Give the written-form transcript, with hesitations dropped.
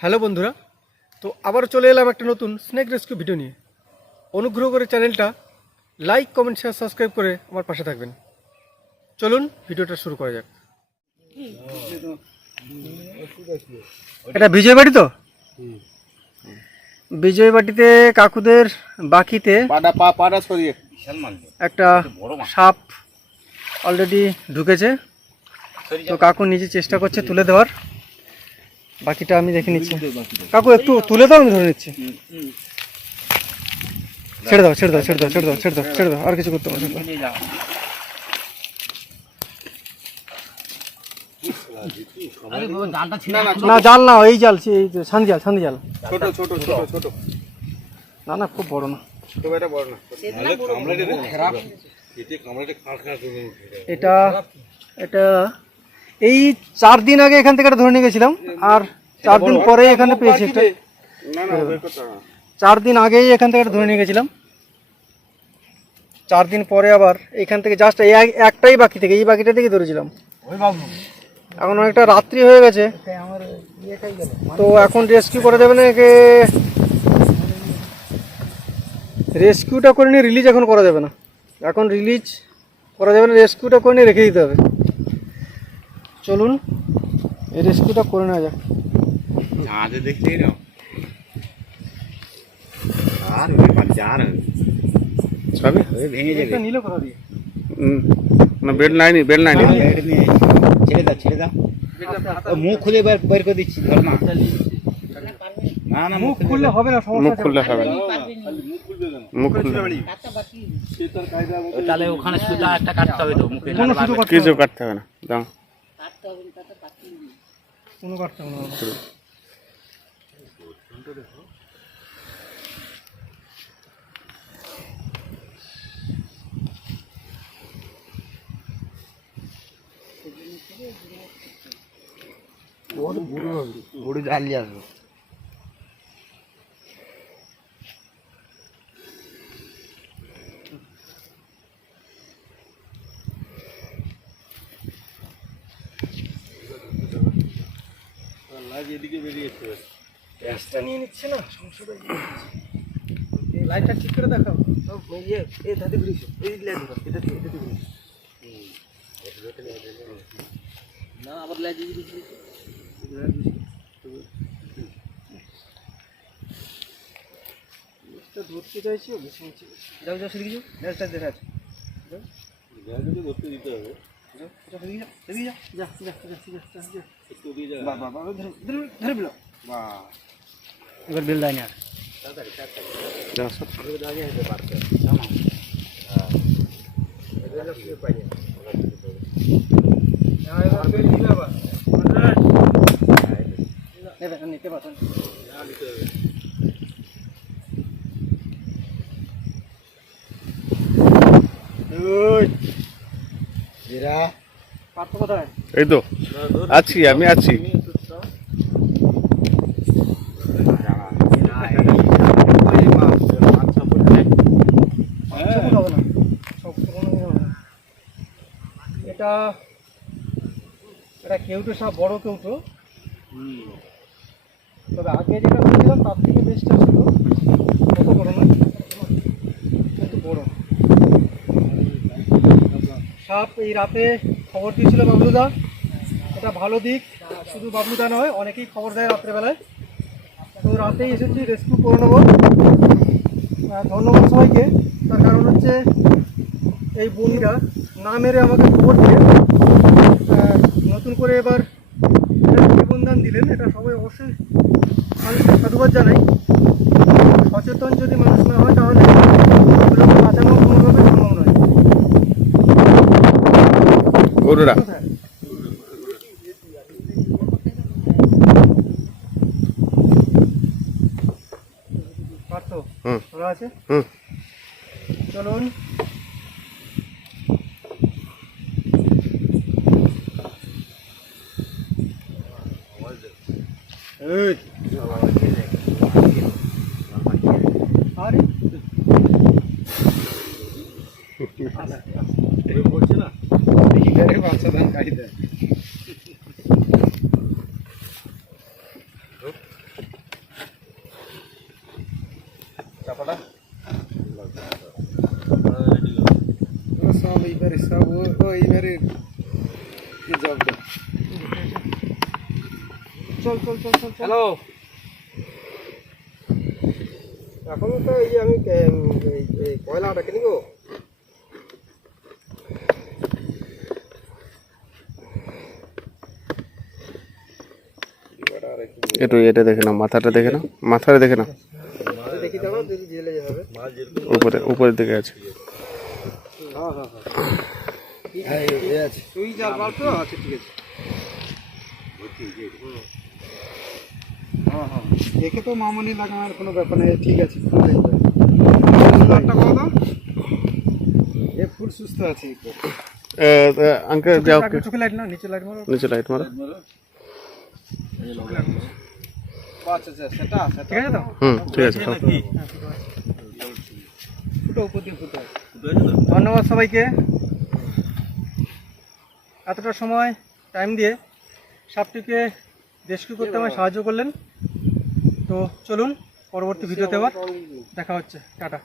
Hello বন্ধুরা, তো আবার চলে এলাম একটা নতুন স্নেক রেস্কিউ ভিডিও নিয়ে। অনুগ্রহ করে চ্যানেলটা লাইক, কমেন্ট, শেয়ার, সাবস্ক্রাইব করে আমার পাশে থাকবেন। চলুন ভিডিওটা শুরু করা যাক। এটা বিজয়বাড়ি তো? বিজয়বাড়িতে কাকুদের বাকিতে একটা সাপ অলরেডি ঢুকেছে, তো কাকু নিজে চেষ্টা করছে তুলে দেওয়ার। বাকিটা আমি দেখে নিচ্ছি। কাকু একটু তুলে দাও, আমি ধরে নিচ্ছি। ছেড়ে দাও, ছেড়ে দাও, ছেড়ে দাও, ছেড়ে দাও, ছেড়ে দাও, ছেড়ে দাও, আর কিছু করতে পারো। না, জাল না, এই জাল, শান্তি জাল, শান্তি জাল। না না, খুব বড় না, এটা এটা এই 4 দিন আগে এখান থেকে ধরে নিয়ে গেছিলাম, আর 4 দিন পরে এখানে পেয়েছি। 4 দিন আগেই এখান থেকে ধরে নিয়ে গেছিলাম, 4 দিন পরে আবার এখান থেকে জাস্ট একটাই বাকি থেকে, এই বাকিটা থেকে ধরেছিলাম। এখন অনেকটা রাত্রি হয়ে গেছে, তো এখন রেস্কিউ করা যাবে না একে। রেস্কিউটা করে নিয়ে রিলিজ এখন করা যাবে না, এখন রিলিজ করা যাবে না, রেস্কিউটা করে নিয়ে রেখে দিতে হবে। চলুন এই রেস্কিউটা করে নেওয়া যাক। নিলে কোথা দিয়ে? না, বেড নাই, বেড নাই। ছেড়ে দাও, ছেড়ে দাও। মুখ খুলে বের করে দিচ্ছি, ধর না। না না, মুখ খুললে হবে না, মুখ খুললে হবে না, মুখ খুললে তাহলে ওখানে সুতা একটা কাটতে হবে তো, মুখে কিছু কাটতে হবে না। দাও, কোনো কাটতে হবে না। বড় জাল নিয়ে আসবো। এদিকে বেরিয়েছে, গ্যাসটা নিয়ে নিচ্ছে না, সমস্যা। লাইটটা ঠিক করে দেখাও। এই ধাতে ঘুরিয়েছো, এই লাইট ধরো, এটা ঘুরিয়েছো না, আবার লাইট দিয়ে দিয়েছি। ধরতে চাইছি, যাও যাও, সেদিকে যাও, গ্যাসটা দেখা আছে, ধরতে দিতে হবে। এবার বেল দেয়নি আর। নিতে পারছেন কোথায়? এই তো আছি, আমি আছি। এটা কেউটো সাপ, বড় কেউটো। তবে আগে যেটা দেখছিলাম তার থেকে বেশটা ছিল, অত বড় না, কিন্তু বড় সাপ। এই রাতে খবর দিয়েছিল বাবলুদা, এটা ভালো দিক। শুধু বাবলুদা নয়, অনেকেই খবর দেয় রাত্রেবেলায়, তো রাতেই এসেছি রেস্কিউ করে নেবো। ধন্যবাদ সবাইকে। তার কারণ হচ্ছে এই বনিরা না মেরে আমাকে খবর দিয়ে নতুন করে এবার নিবন্ধন দিলেন, এটা সবাই অবশ্যই মানুষকে সাধুবাদ জানাই। সচেতন যদি মানুষ না হয় তাহলে বাঁচানো কোনোভাবে সম্ভব নয়। গরুরা পারতো ওরা আছে। চলুন আরে বলছে না, বাচ্চা ধান খাই দেয়। সব এইবারে সব ও এইবারে কি জব চল চল চল চল চল। হ্যালো এখন তো এই যে আমি এই কয়লাটা কিনি গো। একটু এটা দেখে নাও, মাথাটা দেখে নাও, মাথাটা দেখে নাও, দেখি দাঁড়াও যদি জেলে যাবে। উপরে উপরের দিকে আছে। হ্যাঁ আছে তুই জাল মাল তো আচ্ছা ঠিক আছে। দেখে তো মামনি লাগানোর কোনো ব্যাপার নেই, ঠিক আছে। এ ফুল সুস্থ আছে একটু। আঙ্কেল যাও, চোখে লাইট না, নিচে লাইট মারো। নিচে লাইট মারো। আচ্ছা আচ্ছা সেটা ঠিক আছে তো? ঠিক আছে। ফুটো উপর দিয়ে ফুটো। ধন্যবাদ সবাইকে এতটা সময় টাইম দিয়ে সাপটিকে রেস্কিউ করতে আমায় সাহায্য করলেন। তো চলুন পরবর্তী ভিডিওতে আবার দেখা হচ্ছে। টাটা।